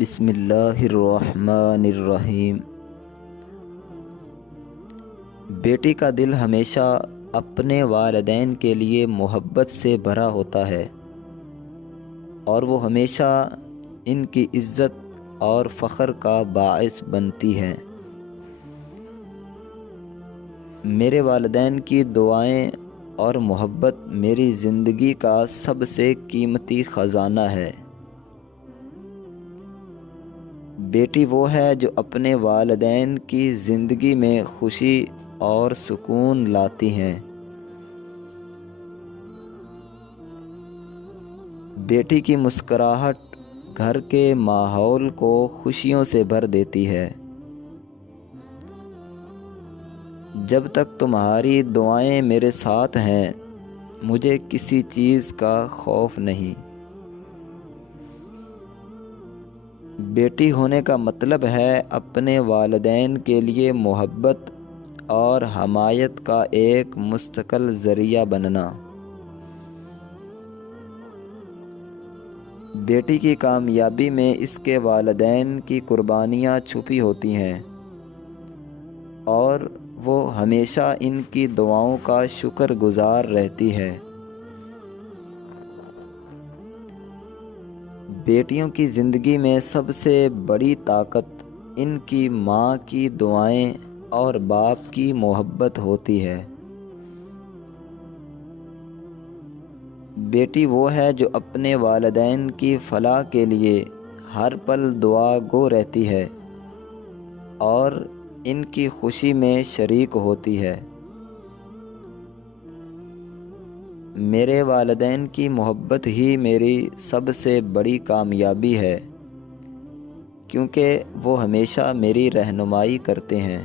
بسم اللہ الرحمن الرحیم۔ بیٹی کا دل ہمیشہ اپنے والدین کے لیے محبت سے بھرا ہوتا ہے اور وہ ہمیشہ ان کی عزت اور فخر کا باعث بنتی ہے۔ میرے والدین کی دعائیں اور محبت میری زندگی کا سب سے قیمتی خزانہ ہے۔ بیٹی وہ ہے جو اپنے والدین کی زندگی میں خوشی اور سکون لاتی ہیں۔ بیٹی کی مسکراہٹ گھر کے ماحول کو خوشیوں سے بھر دیتی ہے۔ جب تک تمہاری دعائیں میرے ساتھ ہیں، مجھے کسی چیز کا خوف نہیں۔ بیٹی ہونے کا مطلب ہے اپنے والدین کے لیے محبت اور حمایت کا ایک مستقل ذریعہ بننا۔ بیٹی کی کامیابی میں اس کے والدین کی قربانیاں چھپی ہوتی ہیں اور وہ ہمیشہ ان کی دعاؤں کا شکر گزار رہتی ہے۔ بیٹیوں کی زندگی میں سب سے بڑی طاقت ان کی ماں کی دعائیں اور باپ کی محبت ہوتی ہے۔ بیٹی وہ ہے جو اپنے والدین کی فلاح کے لیے ہر پل دعا گو رہتی ہے اور ان کی خوشی میں شریک ہوتی ہے۔ میرے والدین کی محبت ہی میری سب سے بڑی کامیابی ہے، کیونکہ وہ ہمیشہ میری رہنمائی کرتے ہیں۔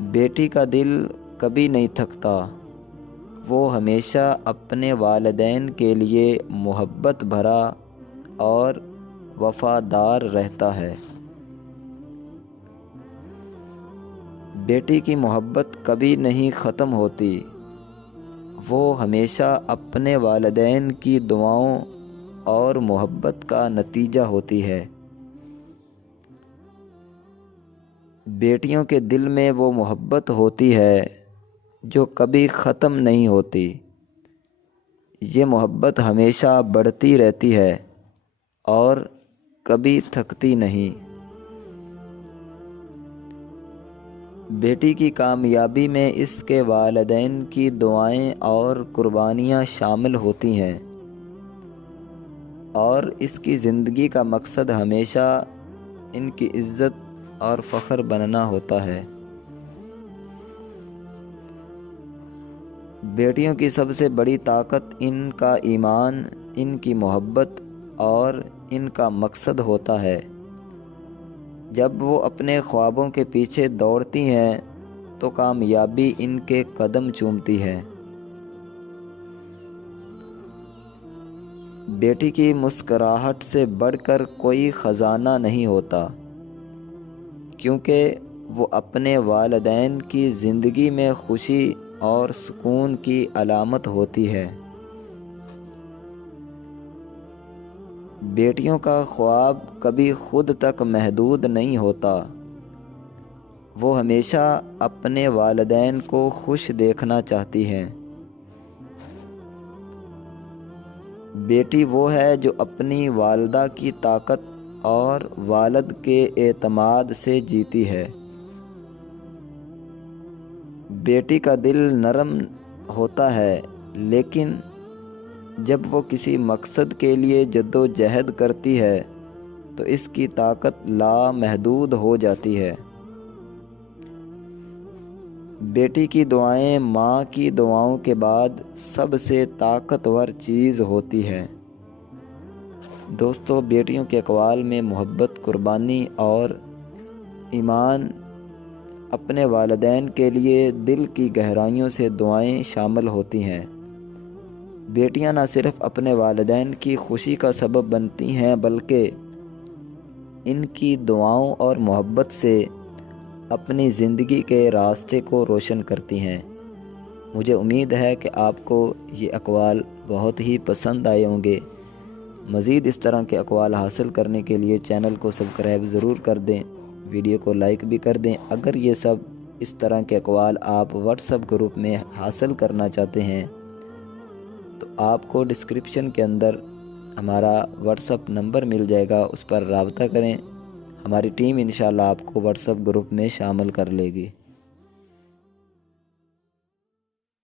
بیٹی کا دل کبھی نہیں تھکتا، وہ ہمیشہ اپنے والدین کے لیے محبت بھرا اور وفادار رہتا ہے۔ بیٹی کی محبت کبھی نہیں ختم ہوتی، وہ ہمیشہ اپنے والدین کی دعاؤں اور محبت کا نتیجہ ہوتی ہے۔ بیٹیوں کے دل میں وہ محبت ہوتی ہے جو کبھی ختم نہیں ہوتی۔ یہ محبت ہمیشہ بڑھتی رہتی ہے اور کبھی تھکتی نہیں۔ بیٹی کی کامیابی میں اس کے والدین کی دعائیں اور قربانیاں شامل ہوتی ہیں اور اس کی زندگی کا مقصد ہمیشہ ان کی عزت اور فخر بننا ہوتا ہے۔ بیٹیوں کی سب سے بڑی طاقت ان کا ایمان، ان کی محبت اور ان کا مقصد ہوتا ہے۔ جب وہ اپنے خوابوں کے پیچھے دوڑتی ہیں تو کامیابی ان کے قدم چومتی ہے۔ بیٹی کی مسکراہٹ سے بڑھ کر کوئی خزانہ نہیں ہوتا، کیونکہ وہ اپنے والدین کی زندگی میں خوشی اور سکون کی علامت ہوتی ہے۔ بیٹیوں کا خواب کبھی خود تک محدود نہیں ہوتا، وہ ہمیشہ اپنے والدین کو خوش دیکھنا چاہتی ہیں۔ بیٹی وہ ہے جو اپنی والدہ کی طاقت اور والد کے اعتماد سے جیتی ہے۔ بیٹی کا دل نرم ہوتا ہے، لیکن جب وہ کسی مقصد کے لیے جدوجہد کرتی ہے تو اس کی طاقت لامحدود ہو جاتی ہے۔ بیٹی کی دعائیں ماں کی دعاؤں کے بعد سب سے طاقتور چیز ہوتی ہے۔ دوستو، بیٹیوں کے اقوال میں محبت، قربانی اور ایمان، اپنے والدین کے لیے دل کی گہرائیوں سے دعائیں شامل ہوتی ہیں۔ بیٹیاں نہ صرف اپنے والدین کی خوشی کا سبب بنتی ہیں بلکہ ان کی دعاؤں اور محبت سے اپنی زندگی کے راستے کو روشن کرتی ہیں۔ مجھے امید ہے کہ آپ کو یہ اقوال بہت ہی پسند آئے ہوں گے۔ مزید اس طرح کے اقوال حاصل کرنے کے لیے چینل کو سبسکرائب ضرور کر دیں، ویڈیو کو لائک بھی کر دیں۔ اگر یہ سب اس طرح کے اقوال آپ واٹس ایپ گروپ میں حاصل کرنا چاہتے ہیں تو آپ کو ڈسکرپشن کے اندر ہمارا واٹس ایپ نمبر مل جائے گا، اس پر رابطہ کریں، ہماری ٹیم انشاءاللہ آپ کو واٹس ایپ گروپ میں شامل کر لے گی۔